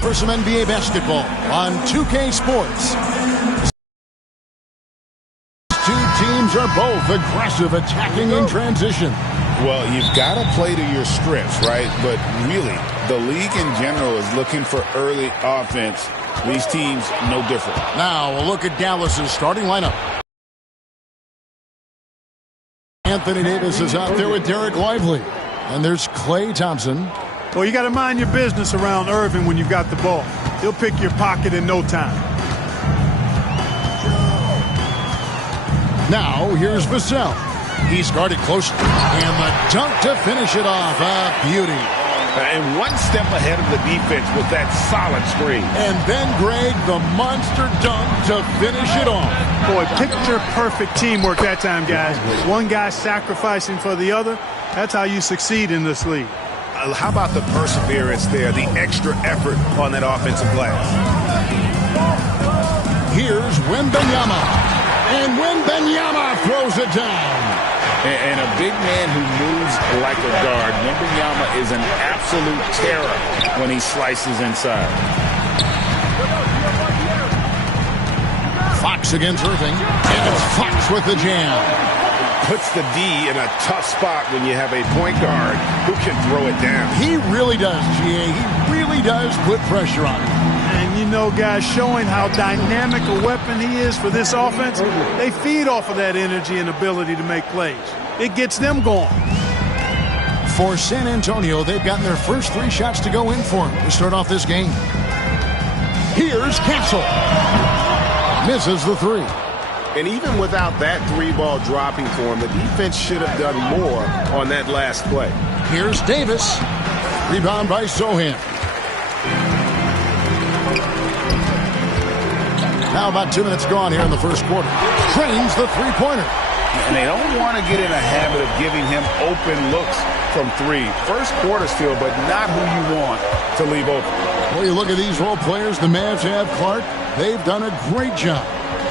For some NBA basketball on 2K Sports. Two teams are both aggressive, attacking in transition. Well, you've got to play to your strengths, right? But really, the league in general is looking for early offense. These teams, no different. Now, a look at Dallas's starting lineup. Anthony Davis is out there with Derek Lively. And there's Klay Thompson. Well, you got to mind your business around Irving when you've got the ball. He'll pick your pocket in no time. Now, here's Vassell. He's guarded closely. And the dunk to finish it off. A beauty. And one step ahead of the defense with that solid screen. And then, Greg, the monster dunk to finish it off. Boy, picture-perfect teamwork that time, guys. One guy sacrificing for the other. That's how you succeed in this league. How about the perseverance there, the extra effort on that offensive glass? Here's Wembanyama. And Wembanyama throws it down. And a big man who moves like a guard. Wembanyama is an absolute terror when he slices inside. Fox against Irving. And it's Fox with the jam. Puts the D in a tough spot when you have a point guard who can throw it down. He really does, GA. He really does put pressure on him. And you know, guys, showing how dynamic a weapon he is for this offense, they feed off of that energy and ability to make plays. It gets them going. For San Antonio, they've gotten their first 3 shots to go in for him to start off this game. Here's Castle. Misses the 3. And even without that 3-ball dropping for him, the defense should have done more on that last play. Here's Davis. Rebound by Sohan. Now about 2 minutes gone here in the first quarter. Trains the three-pointer. And they don't want to get in a habit of giving him open looks from 3. First quarter still, but not who you want to leave open. Well, you look at these role players the Mavs have, Clark. They've done a great job.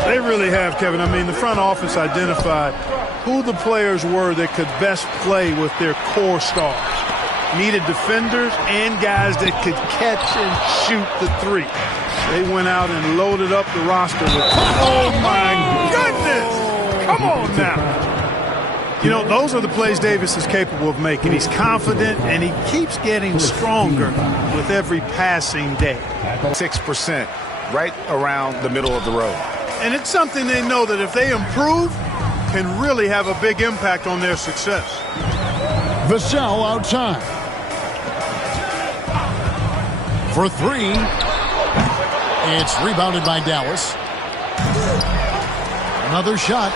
They really have, Kevin. I mean, the front office identified who the players were that could best play with their core stars. Needed defenders and guys that could catch and shoot the 3. They went out and loaded up the roster with, oh my goodness! Come on now. You know, those are the plays Davis is capable of making. He's confident, and he keeps getting stronger with every passing day. 6%, right around the middle of the road. And it's something they know that if they improve, can really have a big impact on their success. Vassell outside. For 3. It's rebounded by Dallas. Another shot.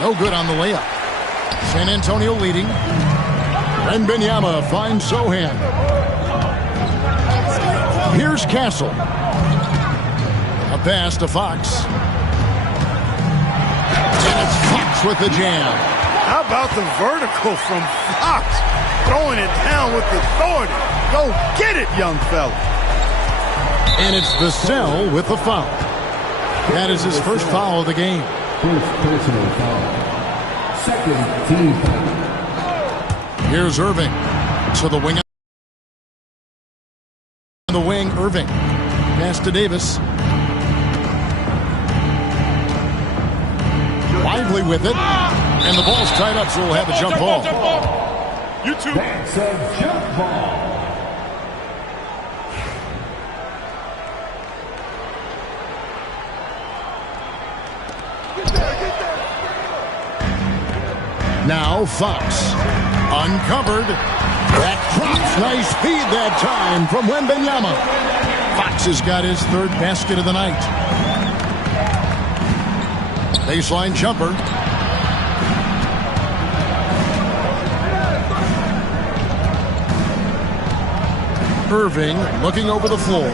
No good on the layup. San Antonio leading. Wembanyama finds Sohan. Here's Castle. A pass to Fox. And it's Fox with the jam. How about the vertical from Fox? Throwing it down with authority. Go get it, young fella. And it's Vassell with the foul. That is his first foul of the game. First personal foul. Second team foul. Here's Irving to the wing. On the wing, Irving. Pass to Davis. Lively with it. And the ball's tied up, so we'll have a jump ball. You too. That's a jump ball. Now Fox. Uncovered. That drops. Nice feed that time from Wembanyama. Fox has got his 3rd basket of the night. Baseline jumper. Irving looking over the floor.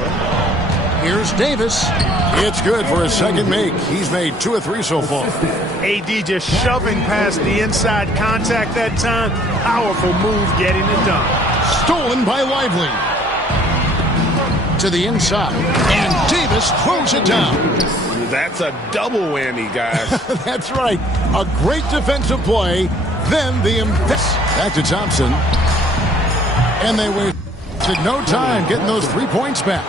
Here's Davis. It's good for his 2nd make. He's made 2 of 3 so far. AD just shoving past the inside contact that time. Powerful move getting it done. Stolen by Lively. To the inside. And Davis throws it down. That's a double whammy, guys. That's right. A great defensive play. Then the back to Thompson. And they wait. wasted no time getting those 3 points back.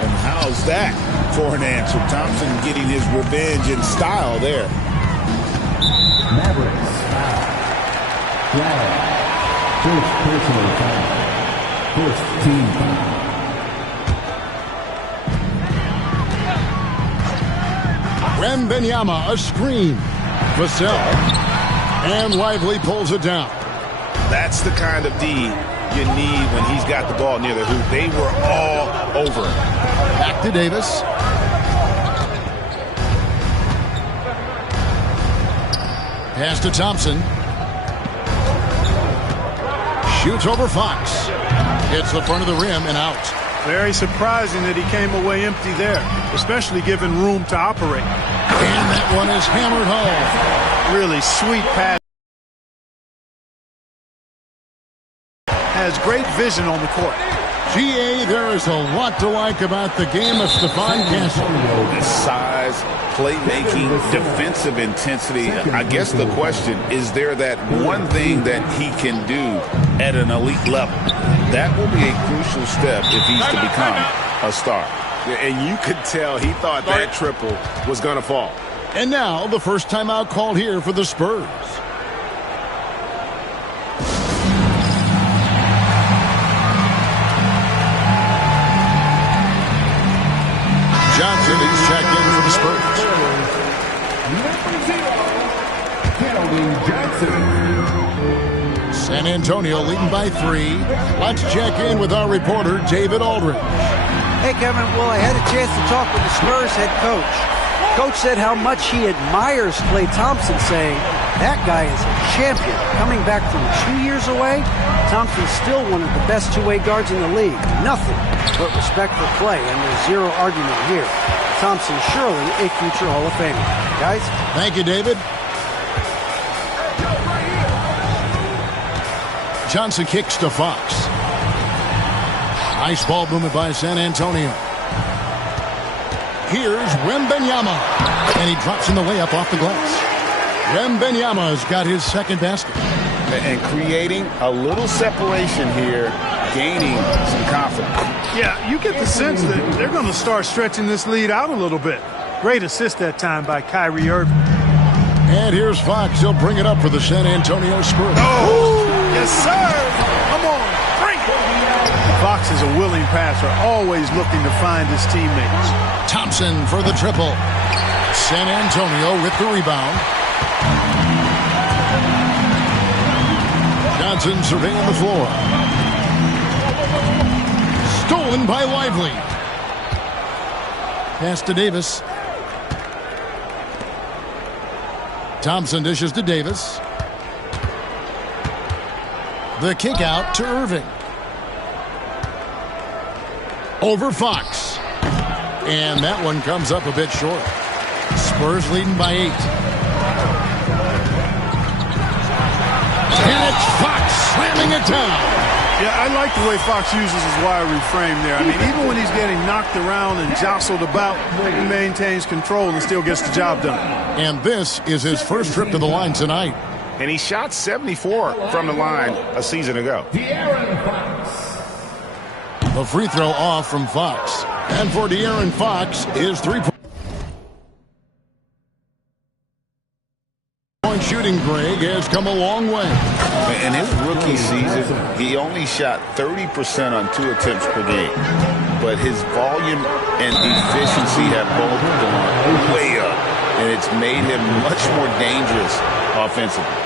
And how's that for an answer? Thompson getting his revenge in style there. Mavericks. Flag. First personal foul. First team foul. Wembanyama, a screen. Vassell. And Lively pulls it down. That's the kind of D you need when he's got the ball near the hoop. They were all over him. Back to Davis. Pass to Thompson. Shoots over Fox. Hits the front of the rim and out. Very surprising that he came away empty there, especially given room to operate. And that one is hammered home. Really sweet pass. Has great vision on the court. GA, there is a lot to like about the game of Stephon Castle. The size, playmaking, defensive intensity. I guess the question, is there that one thing that he can do at an elite level? That will be a crucial step if he's to become a star. And you could tell he thought that triple was going to fall. And now the first timeout called here for the Spurs. Johnson is checked in for the Spurs. Keldon Johnson. San Antonio leading by 3. Let's check in with our reporter, David Aldridge. Hey, Kevin. Well, I had a chance to talk with the Spurs head coach. Coach said how much he admires Klay Thompson, saying that guy is a champion. Coming back from 2 years away, Thompson's still one of the best two-way guards in the league. Nothing but respect for Klay, and there's zero argument here. Thompson surely a future Hall of Famer. Guys? Thank you, David. Johnson kicks to Fox. Nice ball movement by San Antonio. Here's Wembanyama. And he drops in the layup off the glass. Wembanyama's got his second basket. And creating a little separation here, gaining some confidence. Yeah, you get the sense that they're going to start stretching this lead out a little bit. Great assist that time by Kyrie Irving. And here's Fox. He'll bring it up for the San Antonio Spurs. Oh, yes, sir. Come on, bring it. Fox is a willing passer, always looking to find his teammates. Thompson for the triple. San Antonio with the rebound. Johnson surveying the floor. Stolen by Lively. Pass to Davis. Thompson dishes to Davis. The kick out to Irving. Over Fox. And that one comes up a bit short. Spurs leading by 8. And it's Fox slamming it down. Yeah, I like the way Fox uses his wiry frame there. I mean, even when he's getting knocked around and jostled about, he maintains control and still gets the job done. And this is his first trip to the line tonight. And he shot 74 from the line a season ago. De'Aaron Fox. The free throw off from Fox. And for De'Aaron Fox, his 3-point shooting, Greg, has come a long way. In his rookie season, he only shot 30% on 2 attempts per game. But his volume and efficiency have both gone way up. And it's made him much more dangerous offensively.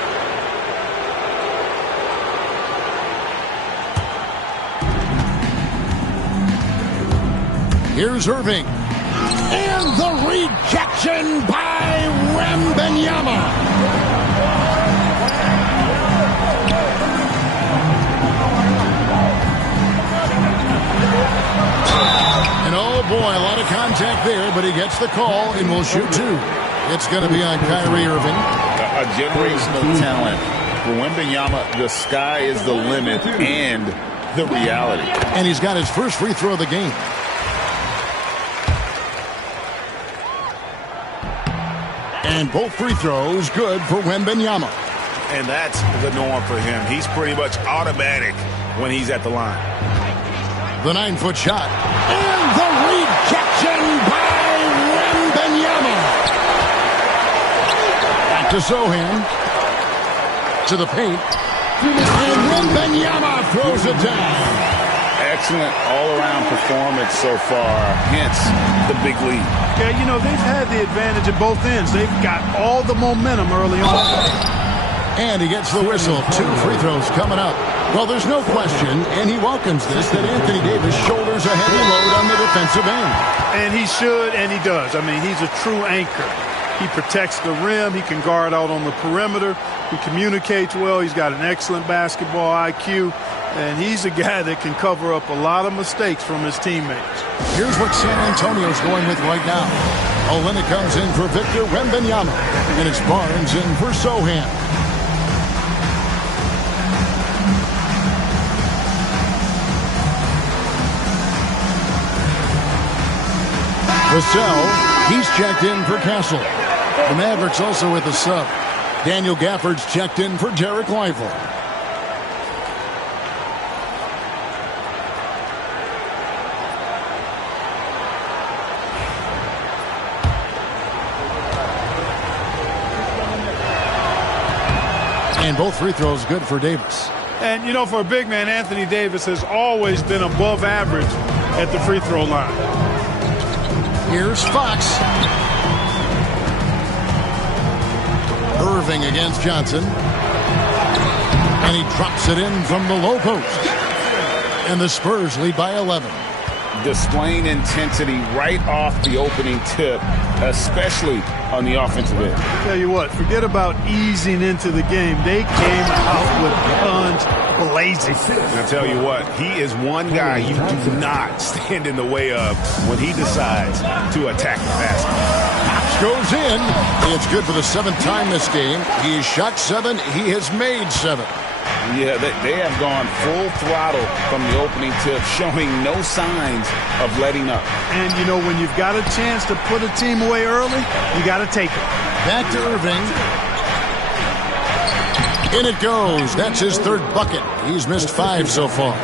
Here's Irving. And the rejection by Wembanyama. And oh boy, a lot of contact there, but he gets the call and will shoot 2. It's going to be on Kyrie Irving. A generational talent. For Wembanyama, the sky is the limit and the reality. And he's got his first free throw of the game. And both free throws good for Wembanyama. And that's the norm for him. He's pretty much automatic when he's at the line. The 9-foot shot. And the rejection by Wembanyama. Back to Sochan. To the paint. And Wembanyama throws it down. Excellent all-around performance so far, hence the big lead. Yeah, you know, they've had the advantage at both ends. They've got all the momentum early on. And he gets the whistle. 2 free throws coming up. Well, there's no question, and he welcomes this, that Anthony Davis shoulders a heavy load on the defensive end. And he should, and he does. I mean, he's a true anchor. He protects the rim. He can guard out on the perimeter. He communicates well. He's got an excellent basketball IQ. And he's a guy that can cover up a lot of mistakes from his teammates. Here's what San Antonio's going with right now. Olynyk comes in for Victor Wembanyama. And it's Barnes in for Sochan. Vassell, he's checked in for Castle. The Mavericks also with a sub. Daniel Gafford's checked in for Derek Lively. And both free throws good for Davis. And, you know, for a big man, Anthony Davis has always been above average at the free throw line. Here's Fox. Irving against Johnson. And he drops it in from the low post. And the Spurs lead by 11. Displaying intensity right off the opening tip, especially on the offensive end. Tell you what, forget about easing into the game. They came out with guns blazing. And I tell you what, he is one guy you do not stand in the way of when he decides to attack the basket. Fox goes in. It's good for the 7th time this game. He has shot 7. He has made 7. Yeah, they have gone full throttle from the opening tip, showing no signs of letting up. And, you know, when you've got a chance to put a team away early, you got to take it. Back to Irving. In it goes. That's his 3rd bucket. He's missed 5 so far.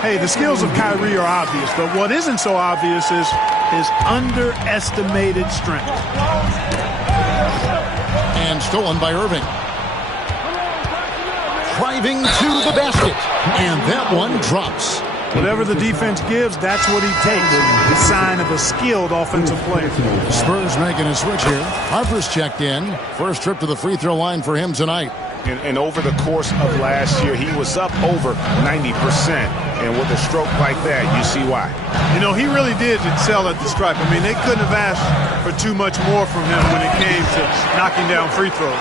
Hey, the skills of Kyrie are obvious, but what isn't so obvious is his underestimated strength. And stolen by Irving. Driving to the basket. And that one drops. Whatever the defense gives, that's what he takes. The sign of a skilled offensive player. Spurs making a switch here. Harper's checked in. First trip to the free throw line for him tonight. And over the course of last year, he was up over 90%. And with a stroke like that, you see why. You know, he really did excel at the stripe. I mean, they couldn't have asked for too much more from him when it came to knocking down free throws.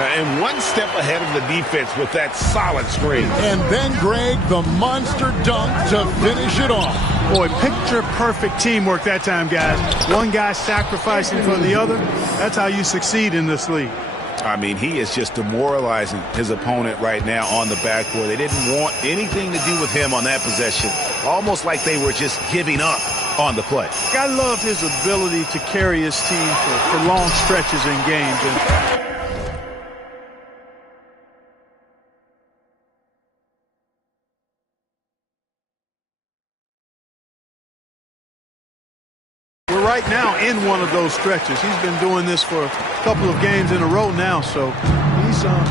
And one step ahead of the defense with that solid screen. And then, Greg, the monster dunk to finish it off. Boy, picture-perfect teamwork that time, guys. One guy sacrificing for the other. That's how you succeed in this league. I mean, he is just demoralizing his opponent right now on the backboard. They didn't want anything to do with him on that possession. Almost like they were just giving up on the play. I love his ability to carry his team for long stretches in games. And right now in one of those stretches. He's been doing this for a couple of games in a row now, so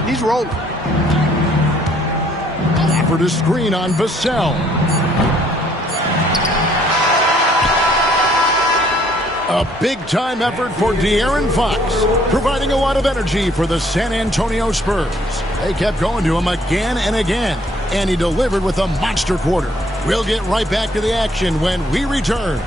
he's rolling. Offered a screen on Vassell. A big-time effort for De'Aaron Fox, providing a lot of energy for the San Antonio Spurs. They kept going to him again and again, and he delivered with a monster quarter. We'll get right back to the action when we return.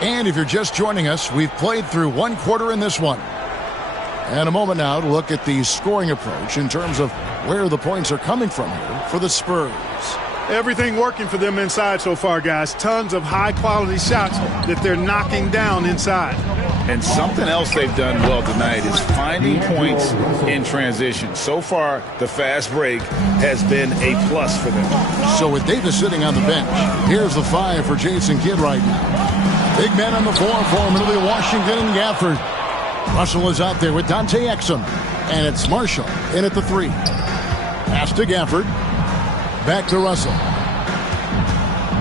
And if you're just joining us, we've played through one quarter in this one. And a moment now to look at the scoring approach in terms of where the points are coming from here for the Spurs. Everything working for them inside so far, guys. Tons of high-quality shots that they're knocking down inside. And something else they've done well tonight is finding points in transition. So far, the fast break has been a plus for them. So with Davis sitting on the bench, here's the 5 for Jason Kidd right now. Big man on the floor for Middle Washington and Gafford. Russell is out there with Dante Exum. And it's Marshall in at the 3. Pass to Gafford. Back to Russell.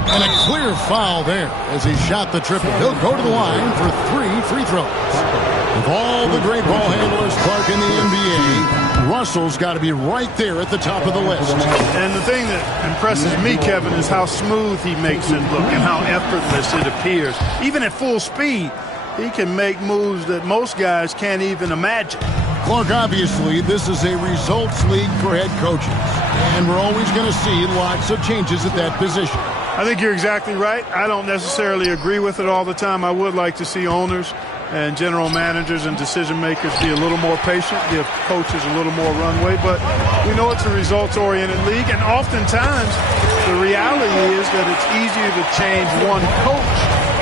And a clear foul there as he shot the triple. He'll go to the line for 3 free throws. Of all the great ball handlers, Clark, in the NBA, Russell's got to be right there at the top of the list. And the thing that impresses me, Kevin, is how smooth he makes it look and how effortless it appears. Even at full speed, he can make moves that most guys can't even imagine. Clark, obviously, this is a results league for head coaches. And we're always going to see lots of changes at that position. I think you're exactly right. I don't necessarily agree with it all the time. I would like to see owners and general managers and decision makers be a little more patient, give coaches a little more runway. But we know it's a results-oriented league, and oftentimes the reality is that it's easier to change one coach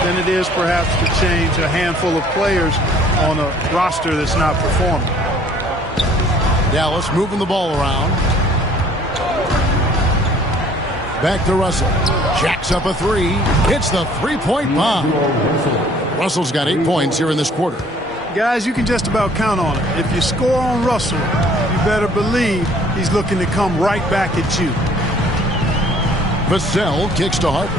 than it is perhaps to change a handful of players on a roster that's not performing. Dallas moving the ball around. Back to Russell. Jacks up a 3. Hits the three-point bomb. Russell's got 8 points here in this quarter. Guys, you can just about count on it. If you score on Russell, you better believe he's looking to come right back at you. Vassell kicks to Harper.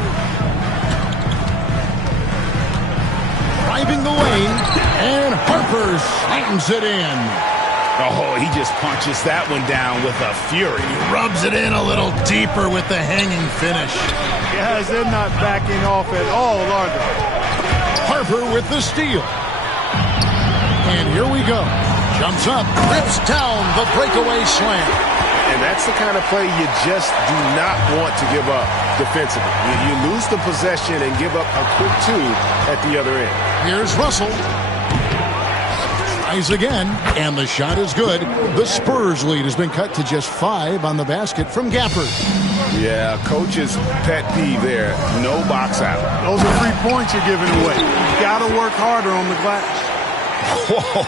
Driving the lane, and Harper slams it in. Oh, he just punches that one down with a fury. Rubs it in a little deeper with the hanging finish. Guys, they're not backing off at all, are they? Harper with the steal. And here we go. Jumps up, rips down the breakaway slam. And that's the kind of play you just do not want to give up defensively. You lose the possession and give up a quick 2 at the other end. Here's Russell. Tries again, and the shot is good. The Spurs lead has been cut to just 5 on the basket from Gafford. Yeah, coach's pet peeve there. No box out. Those are 3 points you're giving away. You got to work harder on the glass. Whoa,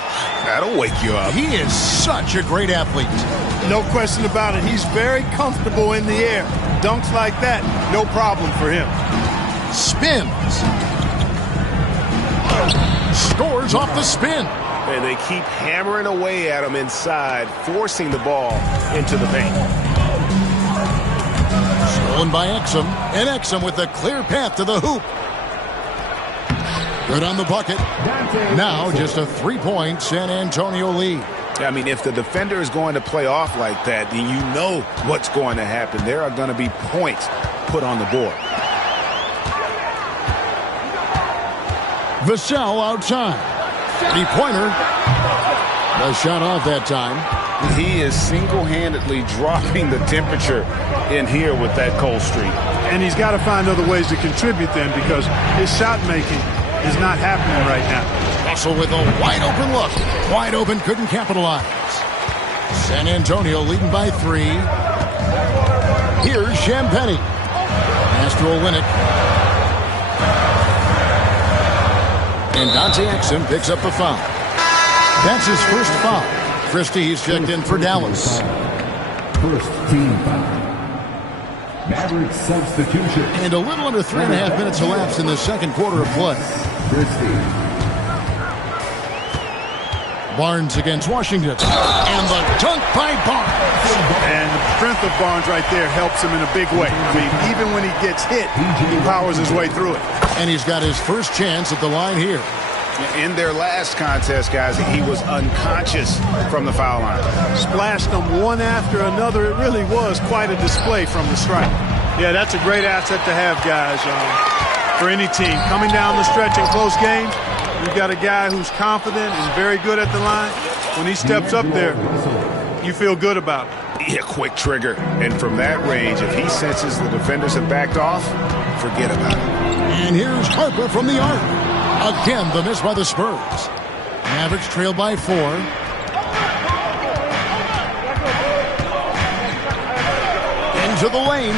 that'll wake you up. He is such a great athlete. No question about it. He's very comfortable in the air. Dunks like that, no problem for him. Spins. Scores off the spin. And they keep hammering away at him inside, forcing the ball into the paint. Stolen by Exum. And Exum with a clear path to the hoop. Good on the bucket. Now just a 3-point San Antonio lead. I mean, if the defender is going to play off like that, then you know what's going to happen. There are going to be points put on the board. Vassell outside. 3-pointer. The shot off that time. He is single-handedly dropping the temperature in here with that cold streak. And he's got to find other ways to contribute then, because his shot making is not happening right now. Russell with a wide open look. Wide open, couldn't capitalize. San Antonio leading by 3. Here's Champagnie. Pass to Olynyk. And Dante Exum picks up the foul. That's his first foul. Christie's checked in for Dallas. First team foul. Maverick substitution. And a little under 3.5 minutes elapsed in the second quarter of play. Christie. Barnes against Washington. And the dunk by Barnes. And the strength of Barnes right there helps him in a big way. I mean, even when he gets hit, he powers his way through it. And he's got his first chance at the line here. In their last contest, guys, he was unconscious from the foul line. Splashed them one after another. It really was quite a display from the stripe. Yeah, that's a great asset to have, guys, for any team. Coming down the stretch in close games, you've got a guy who's confident and very good at the line. When he steps up there, you feel good about it. Yeah, quick trigger. And from that range, if he senses the defenders have backed off, forget about it. And here's Harper from the arc. Again, the miss by the Spurs. Mavericks trail by 4. Into the lane.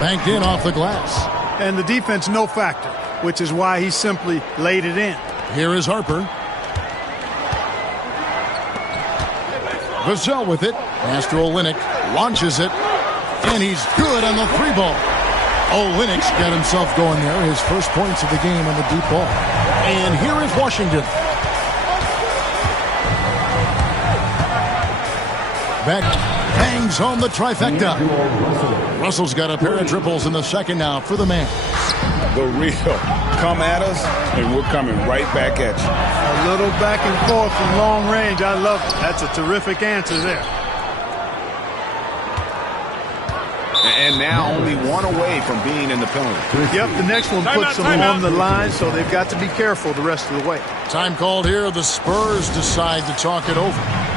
Banked in off the glass. And the defense, no factor, which is why he simply laid it in. Here is Harper. Vassell with it. Pass to Olynyk. Launches it. And he's good on the 3-ball. Olynyk's got himself going there. His first points of the game on the deep ball. And here is Washington. Beck bangs home the trifecta. Russell's got a pair of triples in the second now for the man. The real come at us, and we're coming right back at you. A little back and forth from long range. I love it. That's a terrific answer there. And now only one away from being in the penalty. Yep, the next one puts them on the line, so they've got to be careful the rest of the way. Time called here. The Spurs decide to talk it over.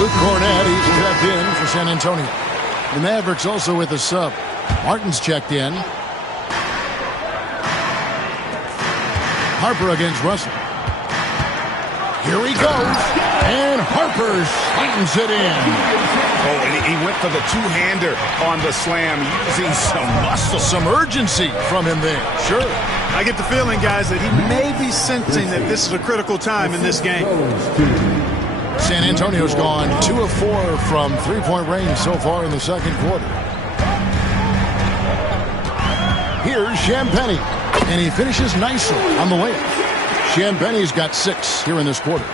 Luke Cornett, he's checked in for San Antonio. The Mavericks also with a sub. Martin's checked in. Harper against Russell. Here he goes. And Harper slams it in. Oh, and he went for the two-hander on the slam, using some muscle. Some urgency from him there. Sure. I get the feeling, guys, that he may be sensing that this is a critical time in this game. San Antonio's gone 2 of 4 from three-point range so far in the second quarter. Here's Champagnie, and he finishes nicely on the layup. Champagnie's got 6 here in this quarter.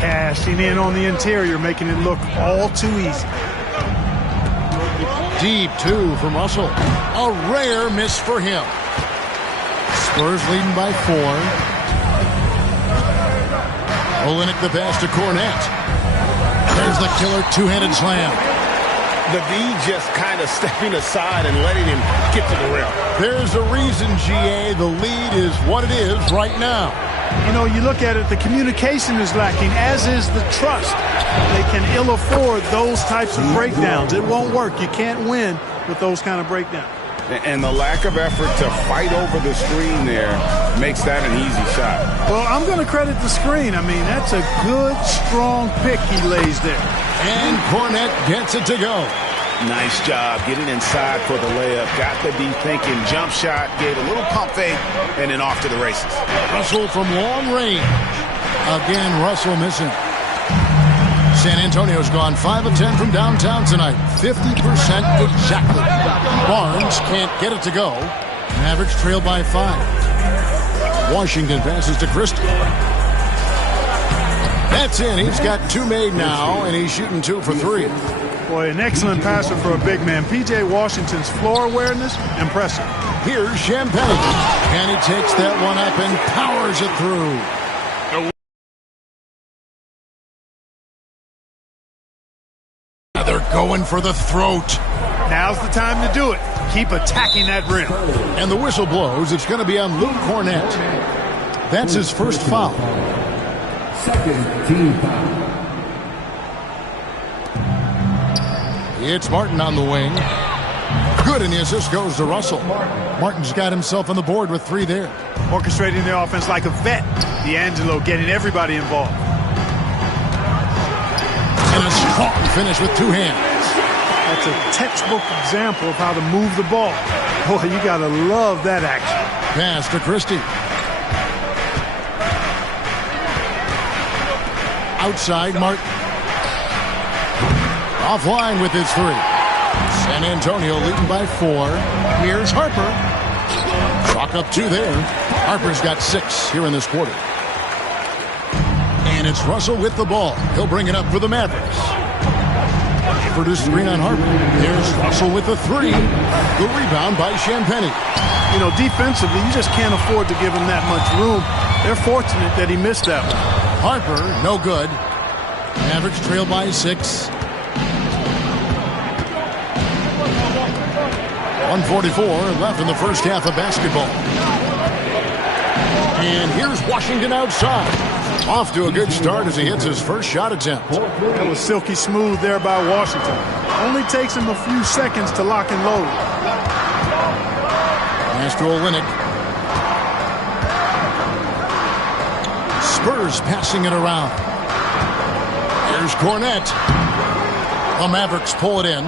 Cashing in on the interior, making it look all too easy. Deep 2 from Russell. A rare miss for him. Spurs leading by 4. Olynyk the pass to Cornett. There's the killer two-handed slam. The D just kind of stepping aside and letting him get to the rim. There's a reason, GA, the lead is what it is right now. You know, you look at it, the communication is lacking, as is the trust. They can ill afford those types of breakdowns. It won't work. You can't win with those kind of breakdowns. And the lack of effort to fight over the screen there makes that an easy shot. Well, I'm going to credit the screen. I mean, that's a good, strong pick he lays there. And Cornett gets it to go. Nice job getting inside for the layup. Got the D thinking jump shot, gave a little pump fake, and then off to the races. Russell from long range. Again, Russell missing. San Antonio's gone 5 of 10 from downtown tonight. 50% exactly. Barnes can't get it to go. Mavericks trail by 5. Washington passes to Christie. That's in. He's got 2 made now, and he's shooting 2 for 3. Boy, an excellent passer for a big man. P.J. Washington's floor awareness, impressive. Here's Champagnie. And he takes that one up and powers it through. They're going for the throat. Now's the time to do it. Keep attacking that rim. And the whistle blows. It's going to be on Luke Cornett. That's his first foul. Second team foul. It's Martin on the wing. Good, and the assist goes to Russell. Martin's got himself on the board with 3 there. Orchestrating the offense like a vet. D'Angelo getting everybody involved. And a strong finish with 2 hands. That's a textbook example of how to move the ball. Boy, you got to love that action. Pass to Christie. Outside, Martin. Offline with his 3. San Antonio leading by 4. Here's Harper. Chalk up 2 there. Harper's got 6 here in this quarter. And it's Russell with the ball. He'll bring it up for the Mavericks. They produce screen on Harper. There's Russell with the 3. The rebound by Champagnie. You know, defensively, you just can't afford to give him that much room. They're fortunate that he missed that one. Harper, no good. Mavericks trail by 6. 1:44 left in the first half of basketball. And here's Washington outside. Off to a good start as he hits his first shot attempt. That was silky smooth there by Washington. Only takes him a few seconds to lock and load. Pass to Olynyk. Spurs passing it around. Here's Cornette. The Mavericks pull it in.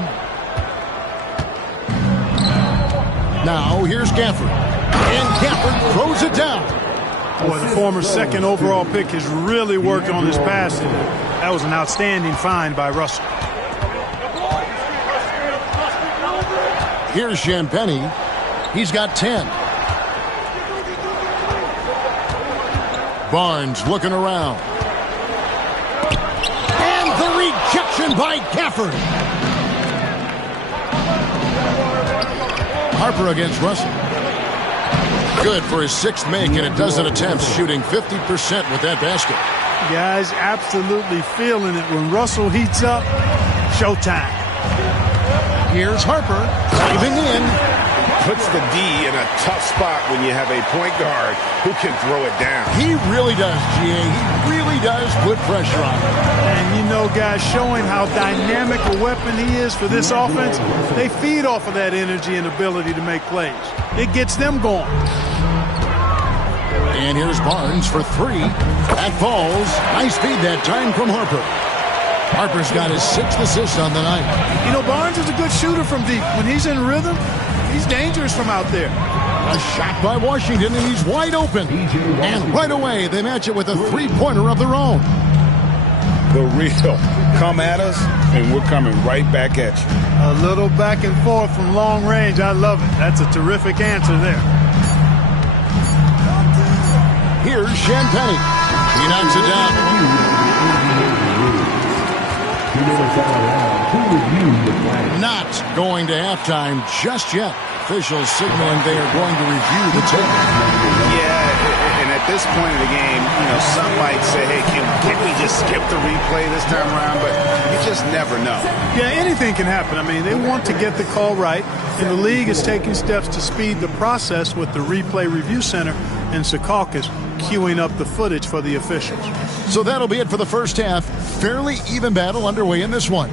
Now here's Gafford. And Gafford throws it down. Boy, the former second overall pick has really worked on his passing. That was an outstanding find by Russell. Here's Champagnie. He's got 10. Barnes looking around. And the rejection by Gafford. Harper against Russell. Good for his sixth make in a dozen attempts, shooting 50% with that basket. Guys absolutely feeling it. When Russell heats up, showtime. Here's Harper driving in. Puts the D in a tough spot when you have a point guard who can throw it down. He really does, GA. He really does put pressure on him. And you know, guys, showing how dynamic a weapon he is for this offense, they feed off of that energy and ability to make plays. It gets them going. And here's Barnes for three. That falls. Nice feed that time from Harper. Harper's got his sixth assist on the night. You know, Barnes is a good shooter from deep. When he's in rhythm, he's dangerous from out there. A shot by Washington, and he's wide open. And right away, they match it with a three-pointer of their own. The real. Come at us, and we're coming right back at you. A little back and forth from long range. I love it. That's a terrific answer there. Here's Champagnie. He knocks it down. Not going to halftime just yet. Officials signaling they are going to review the tape. Yeah, and at this point of the game, you know, some might say, hey, can we just skip the replay this time around? But you just never know. Yeah, anything can happen. I mean, they want to get the call right, and the league is taking steps to speed the process with the Replay Review Center in Secaucus queuing up the footage for the officials. So that'll be it for the first half. Fairly even battle underway in this one.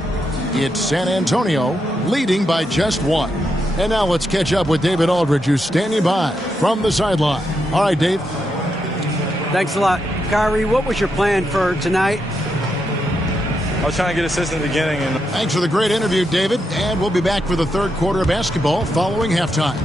It's San Antonio leading by just one. And now let's catch up with David Aldridge, who's standing by from the sideline. All right, Dave. Thanks a lot. Kyrie, what was your plan for tonight? I was trying to get assists in the beginning. Thanks for the great interview, David. And we'll be back for the third quarter of basketball following halftime.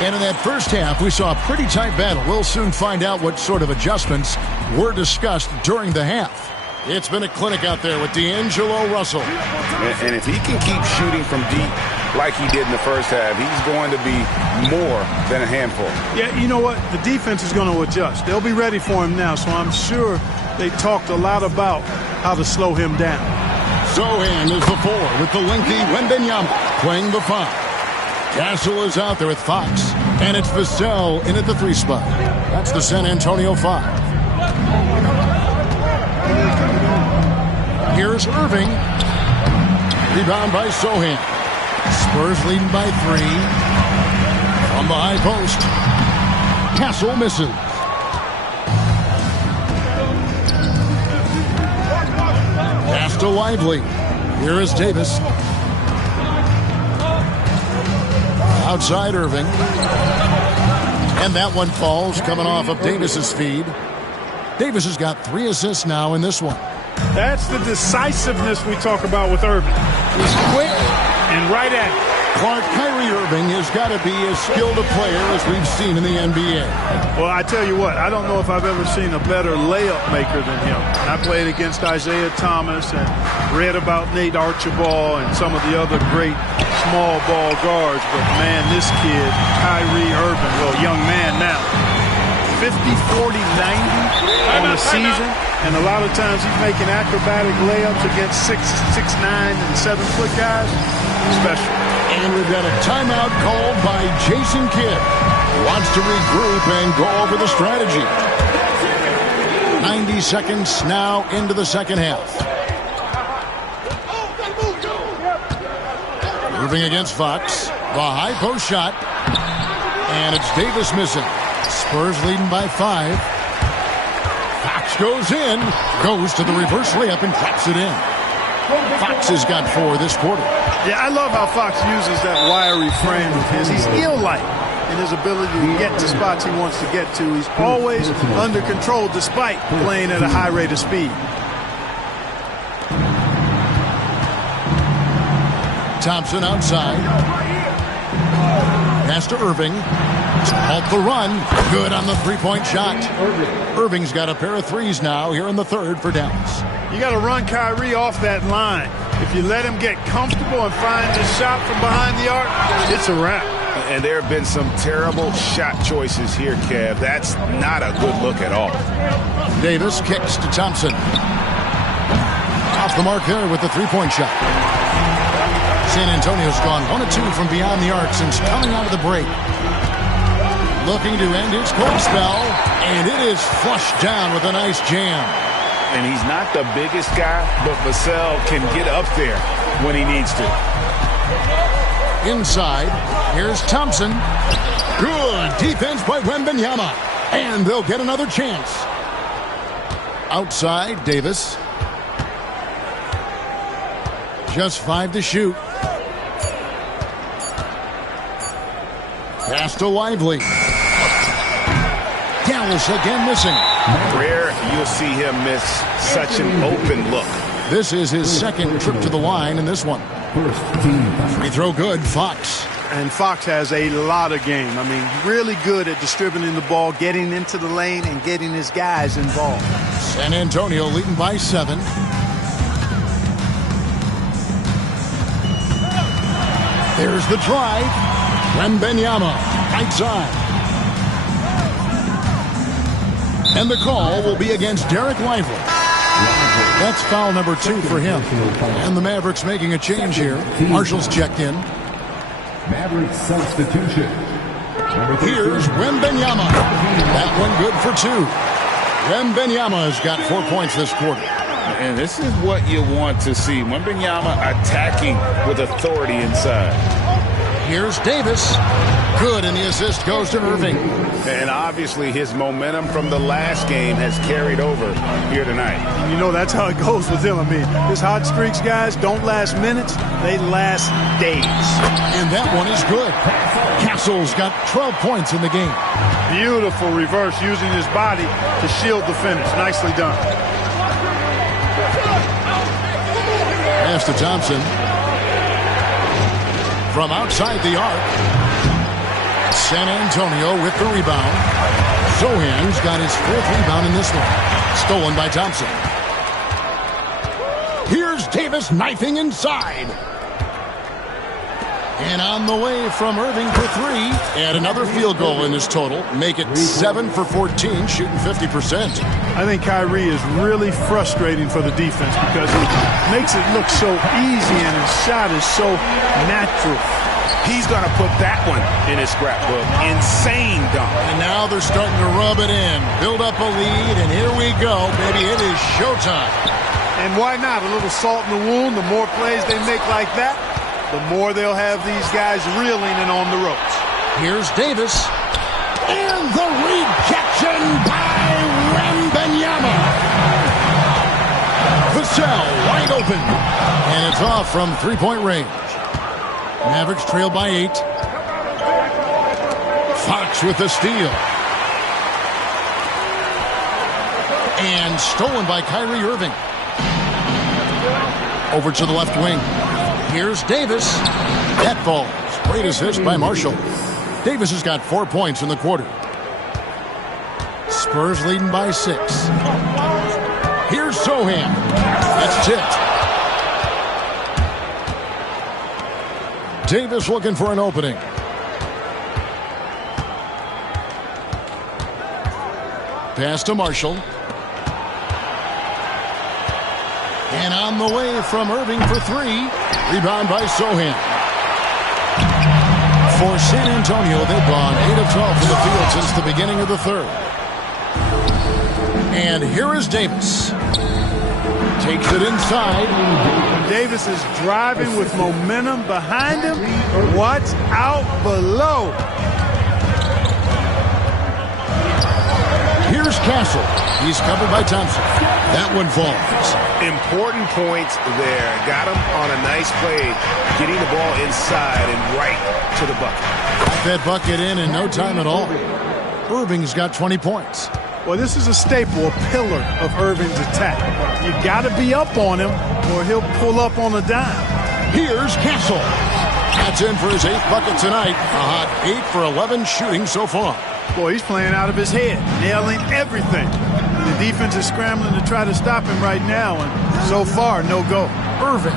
And in that first half, we saw a pretty tight battle. We'll soon find out what sort of adjustments were discussed during the half. It's been a clinic out there with D'Angelo Russell. And if he can keep shooting from deep like he did in the first half, he's going to be more than a handful. Yeah, you know what? The defense is going to adjust. They'll be ready for him now, so I'm sure they talked a lot about how to slow him down. Sohan is the four with the lengthy Wembanyama playing the five. Castle is out there with Fox, and it's Vassell in at the three spot. That's the San Antonio five. Here's Irving. Rebound by Sohan. Spurs leading by three. From the high post. Castle misses. Pass to Lively. Here is Davis. Outside Irving. And that one falls, coming off of Davis's feed. Davis has got 3 assists now in this one. That's the decisiveness we talk about with Irving. He's quick and right at it. Kyrie Irving has got to be as skilled a player as we've seen in the NBA. Well, I tell you what, I don't know if I've ever seen a better layup maker than him. I played against Isaiah Thomas and read about Nate Archibald and some of the other great small ball guards. But, man, this kid, Kyrie Irving, well, young man now, 50, 40, 90 on the season. And a lot of times he's making acrobatic layups against 6'9", and 7-foot guys. Special. And we've got a timeout called by Jason Kidd. He wants to regroup and go over the strategy. 90 seconds now into the second half. Irving against Fox. The high post shot. And it's Davis missing. Spurs leading by 5. Fox goes in. Goes to the reverse layup and claps it in. Fox has got 4 this quarter. Yeah, I love how Fox uses that wiry frame of his. He's eel-like in his ability to get to spots he wants to get to. He's always under control despite playing at a high rate of speed. Thompson outside. Pass to Irving. Halt the run. Good on the three-point shot. Irving's got a pair of threes now here in the third for Dallas. You got to run Kyrie off that line. If you let him get comfortable and find the shot from behind the arc, it's a wrap. And there have been some terrible shot choices here, Kev. That's not a good look at all. Davis kicks to Thompson. Off the mark there with the three-point shot. San Antonio's gone 1 of 2 from beyond the arc since coming out of the break. Looking to end his cold spell, and it is flushed down with a nice jam. And he's not the biggest guy, but Vassell can get up there when he needs to. Inside, here's Thompson. Good defense by Wembanyama. And they'll get another chance. Outside, Davis. Just 5 to shoot. Pass to Lively. Dallas again missing. Rare you'll see him miss such an open look. This is his second trip to the line in this one. Free throw good, Fox. And Fox has a lot of game. I mean, really good at distributing the ball, getting into the lane, and getting his guys involved. San Antonio leading by 7. There's the drive. Wembanyama, right side. And the call will be against Derek Lively. That's foul number 2 for him. And the Mavericks making a change here. Marshall's checked in. Mavericks substitution. Here's Wembanyama. That one good for 2. Wembanyama has got 4 points this quarter. And this is what you want to see. Wembanyama attacking with authority inside. Here's Davis. Good, and the assist goes to Irving. And obviously his momentum from the last game has carried over here tonight. You know, that's how it goes with him. I mean, his hot streaks, guys, don't last minutes. They last days. And that one is good. Castle's got 12 points in the game. Beautiful reverse using his body to shield the finish. Nicely done. Pass to Thompson. From outside the arc. San Antonio with the rebound. Sohan's got his 4th rebound in this one. Stolen by Thompson. Here's Davis knifing inside. And on the way from Irving for 3. Add another field goal in his total. Make it 7 for 14, shooting 50%. I think Kyrie is really frustrating for the defense because he makes it look so easy and his shot is so natural. He's going to put that one in his scrapbook. Insane dunk. And now they're starting to rub it in. Build up a lead, and here we go. Baby, it is showtime. And why not? A little salt in the wound. The more plays they make like that, the more they'll have these guys reeling and on the ropes. Here's Davis. And the rejection by Wembanyama. Vassell wide open. And it's off from three-point range. Mavericks trail by 8. Fox with the steal. And stolen by Kyrie Irving. Over to the left wing. Here's Davis. That falls. Great assist by Marshall. Davis has got 4 points in the quarter. Spurs leading by 6. Here's Sohan. That's tipped. Davis looking for an opening. Pass to Marshall. And on the way from Irving for 3. Rebound by Sohan. For San Antonio, they've gone 8 of 12 from the field since the beginning of the third. And here is Davis. Takes it inside. Davis is driving with momentum behind him. Watch out below. Here's Castle. He's covered by Thompson. That one falls. Important points there. Got him on a nice play, getting the ball inside and right to the bucket. Got that bucket in no time at all. Irving's got 20 points. Well, this is a staple, a pillar of Irving's attack. You got to be up on him or he'll pull up on a dime. Here's Castle. That's in for his 8th bucket tonight. A hot 8 for 11 shooting so far. Boy, he's playing out of his head, nailing everything. The defense is scrambling to try to stop him right now, and so far, no go. Irving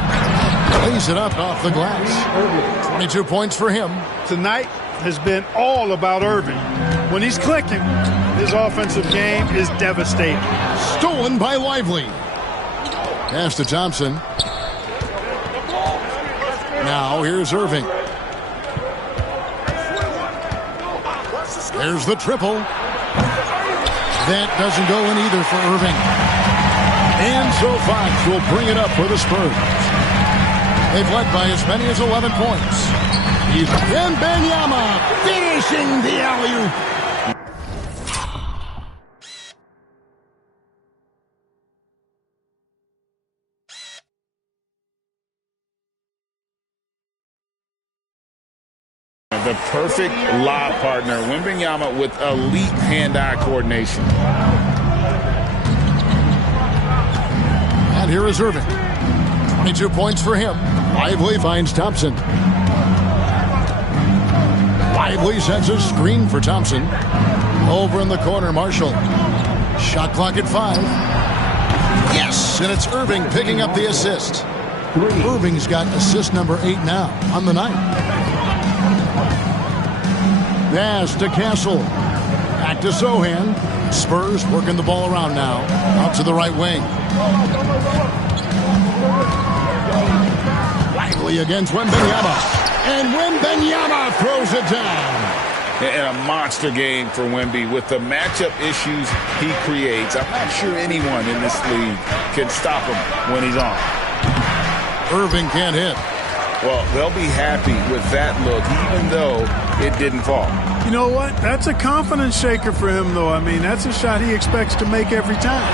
lays it up off the glass. 22 points for him. Tonight has been all about Irving. When he's clicking, his offensive game is devastating. Stolen by Lively. Pass to Thompson. Now here's Irving. There's the triple. That doesn't go in either for Irving. And so Fox will bring it up for the Spurs. They've led by as many as 11 points. Wembanyama finishing the alley-oop. The perfect lob partner. Wembanyama with elite hand-eye coordination. And here is Irving. 22 points for him. Lively finds Thompson. Lively sets a screen for Thompson. Over in the corner, Marshall. Shot clock at 5. Yes, and it's Irving picking up the assist. Irving's got assist number 8 now on the night. Pass to Castle. Back to Sohan. Spurs working the ball around now. Out to the right wing. Lively against Wembanyama. And Wembanyama throws it down. And a monster game for Wemby. With the matchup issues he creates, I'm not sure anyone in this league can stop him when he's on. Irving can't hit. Well, they'll be happy with that look, even though it didn't fall. You know what? That's a confidence shaker for him, though. I mean, that's a shot he expects to make every time.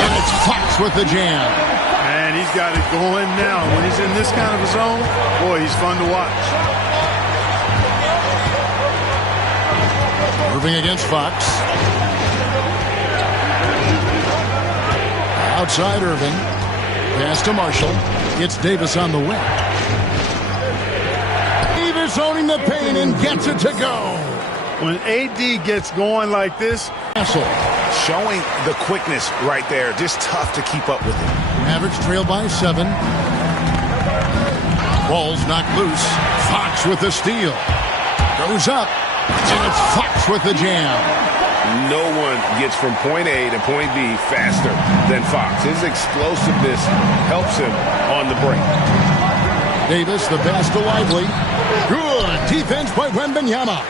And it's Fox with the jam. And he's got it going now. When he's in this kind of a zone, boy, he's fun to watch. Irving against Fox. Outside Irving. Pass to Marshall. It's Davis on the wing. Davis owning the paint and gets it to go. When AD gets going like this, Castle showing the quickness right there. Just tough to keep up with him. Mavericks trail by 7. Ball's knocked loose. Fox with the steal. Goes up. And it's Fox with the jam. No one gets from point A to point B faster than Fox. His explosiveness helps him on the break. Davis, the pass to Lively. Good defense by Wembanyama.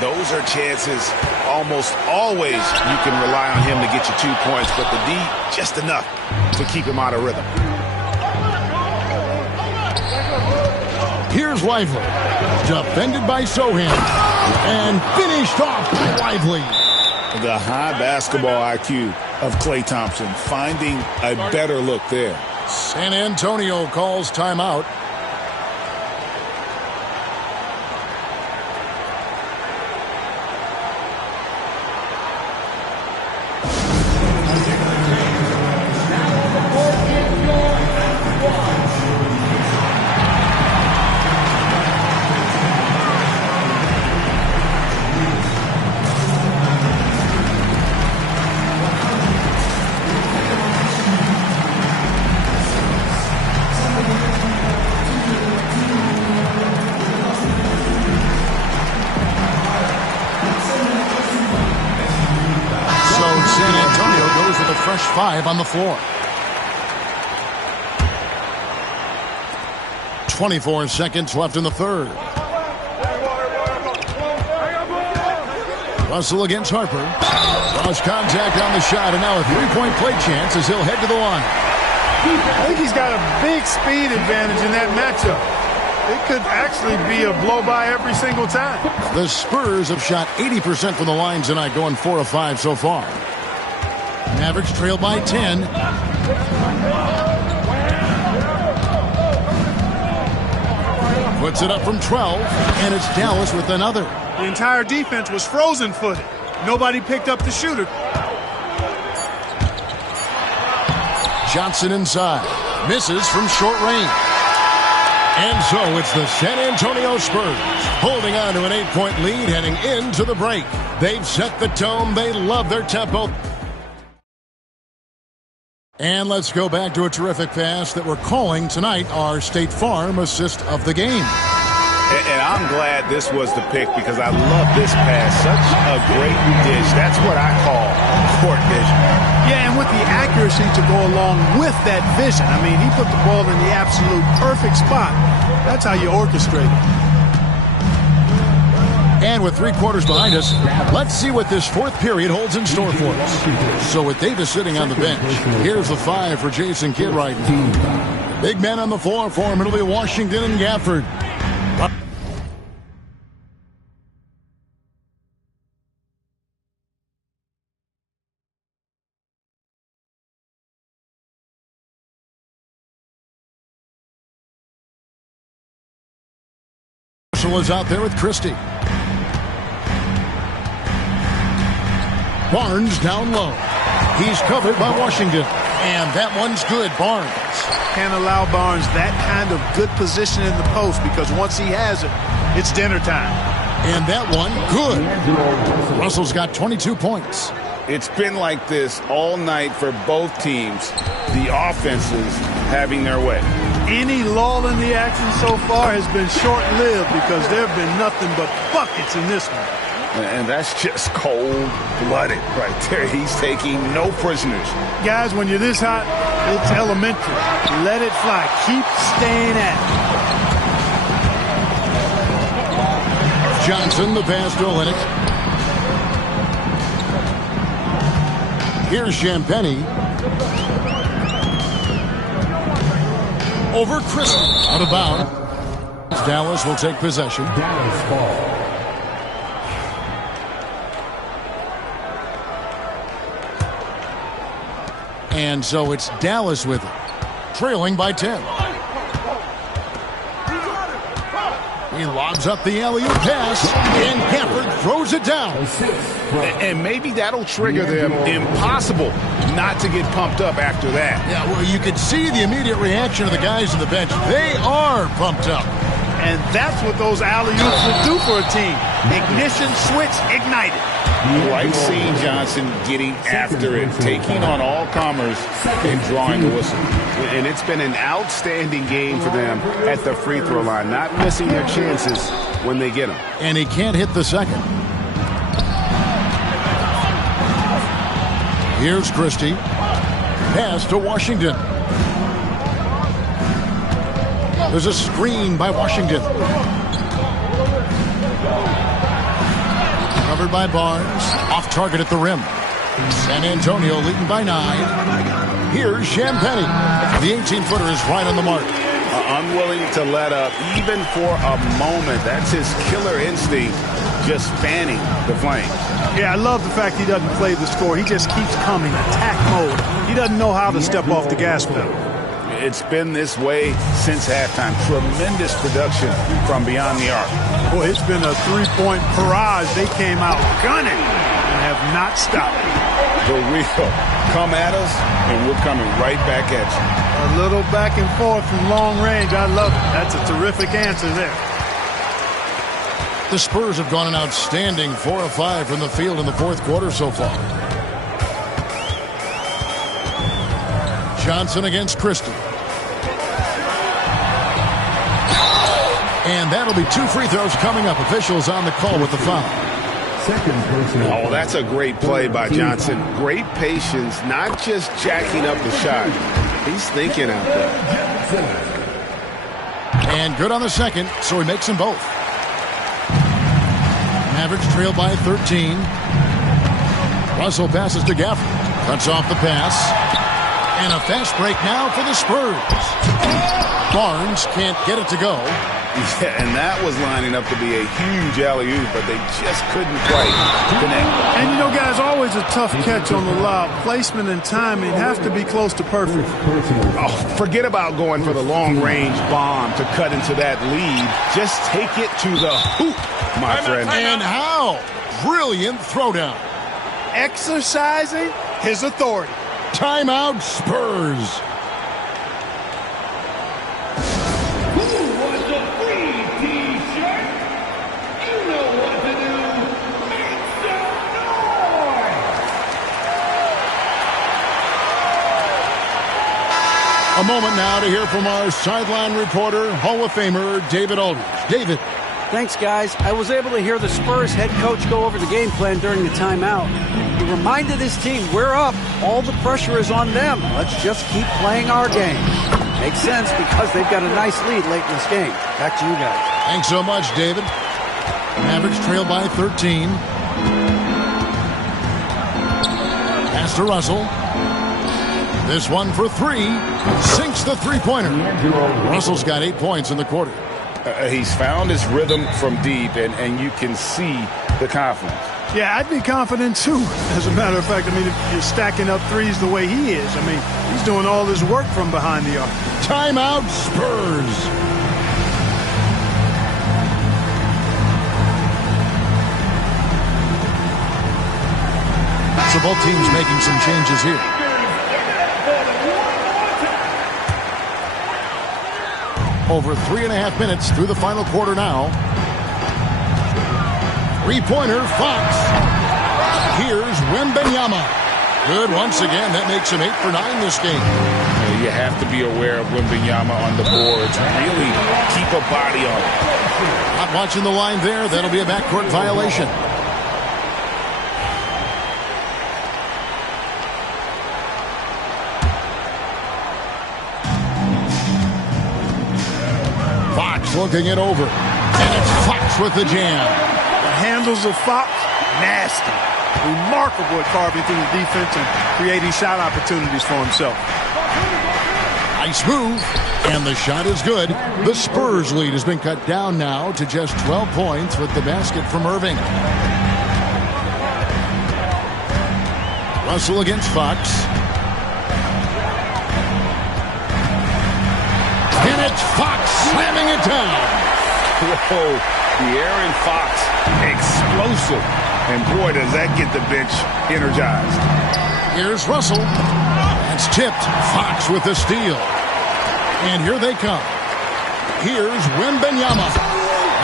Those are chances almost always you can rely on him to get you 2 points, but the D just enough to keep him out of rhythm. Here's Lively. Defended by Sohan. And finished off by Lively. The high basketball IQ of Klay Thompson, finding a better look there. San Antonio calls timeout. Fresh 5 on the floor. 24 seconds left in the third. Russell against Harper. Lost contact on the shot, and now a three-point play chance as he'll head to the line. I think he's got a big speed advantage in that matchup. It could actually be a blow-by every single time. The Spurs have shot 80% from the line tonight, going 4 of 5 so far. Mavericks trail by 10. Puts it up from 12, and it's Dallas with another. The entire defense was frozen-footed. Nobody picked up the shooter. Johnson inside. Misses from short range. And so it's the San Antonio Spurs holding on to an 8-point lead heading into the break. They've set the tone. They love their tempo. And let's go back to a terrific pass that we're calling tonight our State Farm assist of the game. And I'm glad this was the pick because I love this pass. Such a great dish. That's what I call court vision. Yeah, and with the accuracy to go along with that vision. I mean, he put the ball in the absolute perfect spot. That's how you orchestrate it. And with 3 quarters behind us, let's see what this fourth period holds in store for us. So with Davis sitting on the bench, here's the 5 for Jason Kidd right now. Big men on the floor for him. It'll be Washington and Gafford. Was out there with Christie. Barnes down low. He's covered by Washington. And that one's good. Barnes. Can't allow Barnes that kind of good position in the post because once he has it, it's dinner time. And that one, good. Russell's got 22 points. It's been like this all night for both teams. The offenses having their way. Any lull in the action so far has been short-lived because there have been nothing but buckets in this one. And that's just cold-blooded right there. He's taking no prisoners. Guys, when you're this hot, it's elementary. Let it fly. Keep staying at it. Johnson, the pass to Olynyk. Here's Champagnie. Over Christie. Out of bounds. Dallas will take possession. Dallas ball. And so it's Dallas with it. Trailing by 10. He lobs up the alley-oop pass. And Gafford throws it down. And maybe that'll trigger them. Impossible not to get pumped up after that. Yeah, well, you could see the immediate reaction of the guys on the bench. They are pumped up. And that's what those alley-oops will do for a team. Ignition switch ignited. Right, seeing Johnson getting after it, taking on all comers and drawing the whistle. And it's been an outstanding game for them at the free throw line, not missing their chances when they get them. And he can't hit the second. Here's Christie. Pass to Washington. There's a screen by Washington. Covered by Barnes. Off target at the rim. San Antonio leading by 9. Here's Champagnie. The 18-footer is right on the mark. Unwilling to let up even for a moment. That's his killer instinct, just fanning the flame. Yeah, I love the fact he doesn't play the score. He just keeps coming, attack mode. He doesn't know how to step off the gas pedal. It's been this way since halftime. Tremendous production from beyond the arc. Boy, it's been a three-point barrage. They came out gunning and have not stopped. The real come at us, and we're coming right back at you. A little back and forth from long range. I love it. That's a terrific answer there. The Spurs have gone an outstanding 4 of 5 from the field in the fourth quarter so far. Johnson against Christie. And that'll be 2 free throws coming up. Officials on the call with the foul. Oh, that's a great play by Johnson. Great patience, not just jacking up the shot. He's thinking out there. And good on the second, so he makes them both. Mavericks trail by 13. Russell passes to Gafford. Cuts off the pass. And a fast break now for the Spurs. Barnes can't get it to go. Yeah, and that was lining up to be a huge alley-oop, but they just couldn't quite connect. And, you know, guys, always a tough catch on the lob. Placement and timing have to be close to perfect. Oh, forget about going for the long-range bomb to cut into that lead. Just take it to the hoop, my friend. And how? Brilliant throwdown. Exercising his authority. Timeout, Spurs. A moment now to hear from our sideline reporter, Hall of Famer David Aldridge. David. Thanks, guys. I was able to hear the Spurs head coach go over the game plan during the timeout. He reminded his team, we're up. All the pressure is on them. Let's just keep playing our game. Makes sense because they've got a nice lead late in this game. Back to you guys. Thanks so much, David. Mavericks trail by 13. Pass to Russell. This one for three. Sinks the three-pointer. Russell's got 8 points in the quarter. He's found his rhythm from deep, and you can see the confidence. Yeah, I'd be confident, too. As a matter of fact, I mean, if you're stacking up threes the way he is, I mean, he's doing all this work from behind the arc. Timeout, Spurs. So both teams making some changes here. Over 3.5 minutes through the final quarter now. Three-pointer, Fox. Here's Wembanyama. Good once again. That makes him 8 for 9 this game. You have to be aware of Wembanyama on the boards. Really keep a body on it. Not watching the line there. That'll be a backcourt violation. Looking it over. And it's Fox with the jam. The handles of Fox, nasty. Remarkable at carving through the defense and creating shot opportunities for himself. Nice move. And the shot is good. The Spurs lead has been cut down now to just 12 points with the basket from Irving. Russell against Fox. And it's Fox slamming it down. Whoa, De'Aaron Fox, explosive. And boy, does that get the bench energized. Here's Russell. That's tipped. Fox with the steal. And here they come. Here's Wembanyama.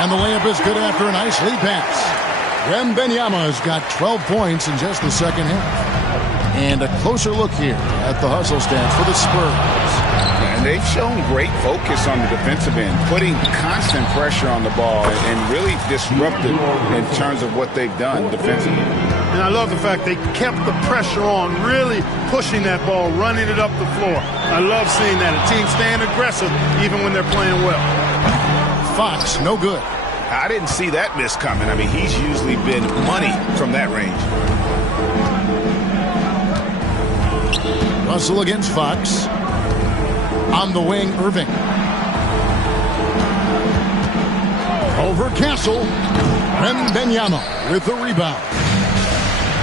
And the layup is good after a nice lead pass. Wembanyama has got 12 points in just the second half. And a closer look here at the hustle stats for the Spurs. And they've shown great focus on the defensive end, putting constant pressure on the ball and really disruptive in terms of what they've done defensively. And I love the fact they kept the pressure on, really pushing that ball, running it up the floor. I love seeing that. A team staying aggressive even when they're playing well. Fox, no good. I didn't see that miss coming. I mean, he's usually been money from that range. Russell against Fox. On the wing, Irving. Over Castle. Wembanyama with the rebound.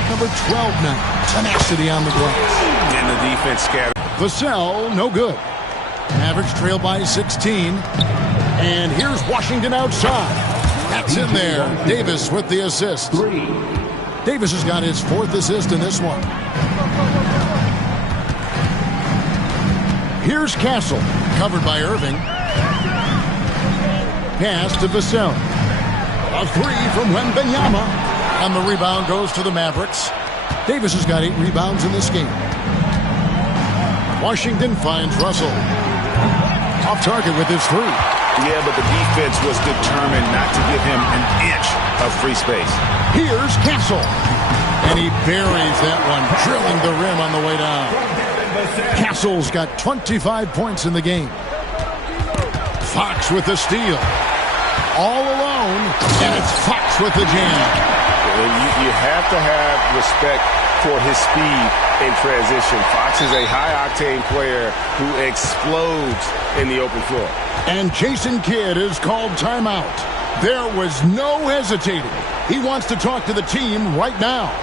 Number 12 now. Tenacity on the glass. And the defense scattered. Vassell, no good. Mavericks trail by 16. And here's Washington outside. That's in there. Davis with the assist. Davis has got his 4th assist in this one. Here's Castle, covered by Irving. Pass to Vassell. A three from Wembanyama. And the rebound goes to the Mavericks. Davis has got 8 rebounds in this game. Washington finds Russell. Off target with his 3. Yeah, but the defense was determined not to give him an inch of free space. Here's Castle. And he buries that one, drilling the rim on the way down. Castle's got 25 points in the game. Fox with the steal. All alone, and it's Fox Fox with the jam. You have to have respect for his speed in transition. Fox is a high-octane player who explodes in the open floor. And Jason Kidd is called timeout. There was no hesitating. He wants to talk to the team right now.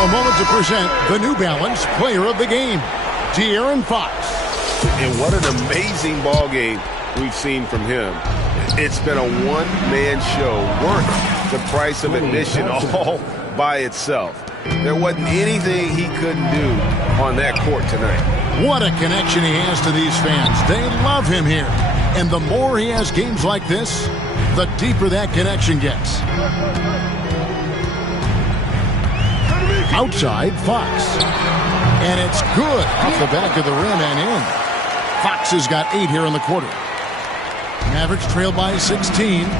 A moment to present the New Balance Player of the Game, De'Aaron Fox. And what an amazing ball game we've seen from him. It's been a one-man show worth the price of admission all by itself. There wasn't anything he couldn't do on that court tonight. What a connection he has to these fans. They love him here. And the more he has games like this, the deeper that connection gets. Outside, Fox. And it's good off the back of the rim and in. Fox has got 8 here in the quarter. Mavericks trail by 16.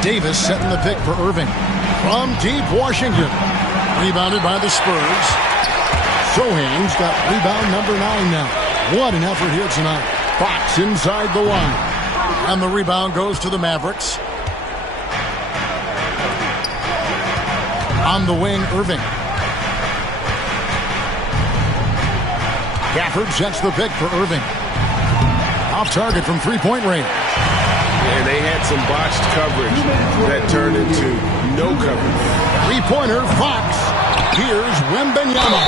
Davis setting the pick for Irving. From deep Washington. Rebounded by the Spurs. Sohan's got rebound number 9 now. What an effort here tonight. Fox inside the line. And the rebound goes to the Mavericks. On the wing, Irving. Gafford sets the pick for Irving. Off target from three-point range. And they had some botched coverage that turned into no coverage. Three-pointer, Fox. Here's Wembanyama.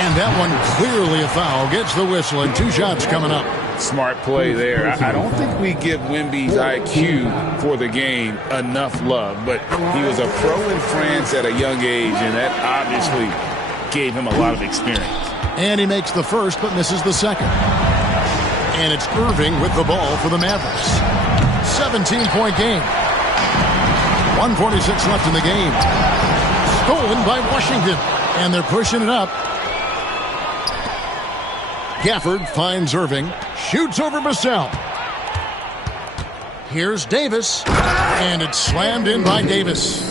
And that one clearly a foul. Gets the whistle and 2 shots coming up. Smart play there. I don't think we give Wemby's IQ for the game enough love, but he was a pro in France at a young age, and that obviously gave him a lot of experience. And he makes the first but misses the second. And it's Irving with the ball for the Mavericks. 17-point game. 1:46 left in the game. Stolen by Washington. And they're pushing it up. Gafford finds Irving. Shoots over Vassell. Here's Davis. And it's slammed in by Davis.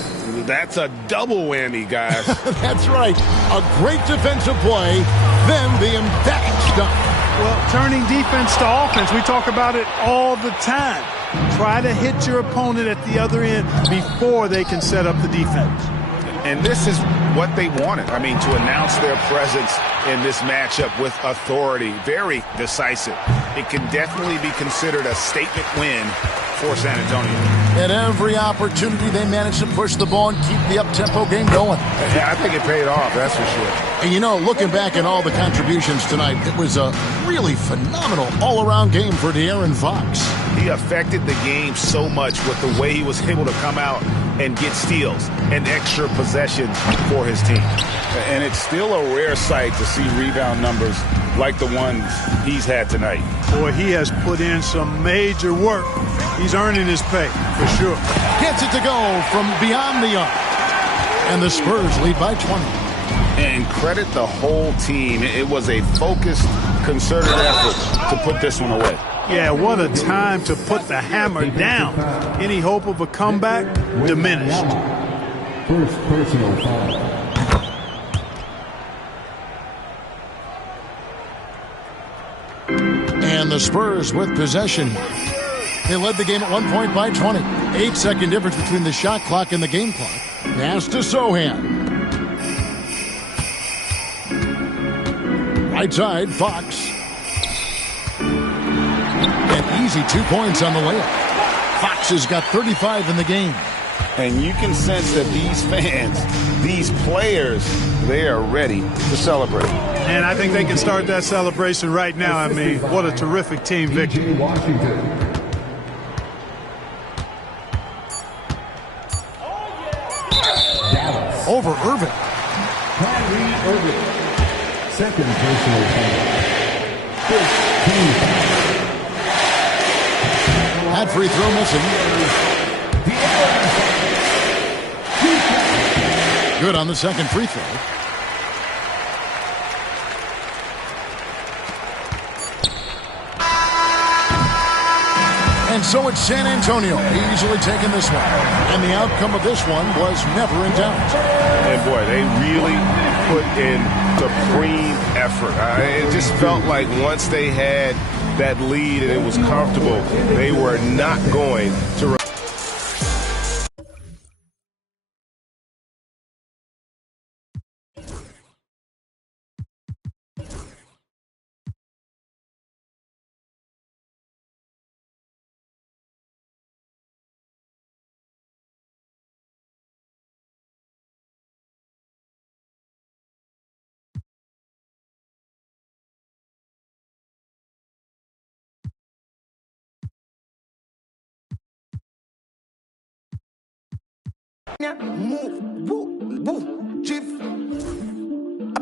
That's a double whammy, guys. That's right. A great defensive play. Then the emphatic stuff. Well, turning defense to offense, we talk about it all the time. Try to hit your opponent at the other end before they can set up the defense. And this is what they wanted. I mean, to announce their presence in this matchup with authority. Very decisive. It can definitely be considered a statement win for San Antonio. At every opportunity, they managed to push the ball and keep the up-tempo game going. Yeah, I think it paid off, that's for sure. And you know, looking back at all the contributions tonight, it was a really phenomenal all-around game for De'Aaron Fox. He affected the game so much with the way he was able to come out and get steals and extra possessions for his team. And it's still a rare sight to see rebound numbers like the ones he's had tonight. Boy, he has put in some major work. He's earning his pay, for sure. Gets it to go from beyond the arc. And the Spurs lead by 20. And credit the whole team. It was a focused, concerted effort to put this one away. Yeah, what a time to put the hammer down. Any hope of a comeback? Diminished. First personal foul. And the Spurs with possession. They led the game at 1 point by 20. 8-second difference between the shot clock and the game clock. Pass to Sohan. Right side, Fox. easy 2 points on the layup. Fox has got 35 in the game. And you can sense that these fans, these players, they are ready to celebrate. And I think they can start that celebration right now. I mean, what a terrific team victory. Washington. Dallas. Over Irving. Kyrie Irving. Second personal foul. 15 foul. That free throw missing. Good on the second free throw. And so it's San Antonio easily taking this one. And the outcome of this one was never in doubt. And boy, they really put in supreme effort. It just felt like once they had that lead and it was comfortable, they were not going to Move, woo, woo,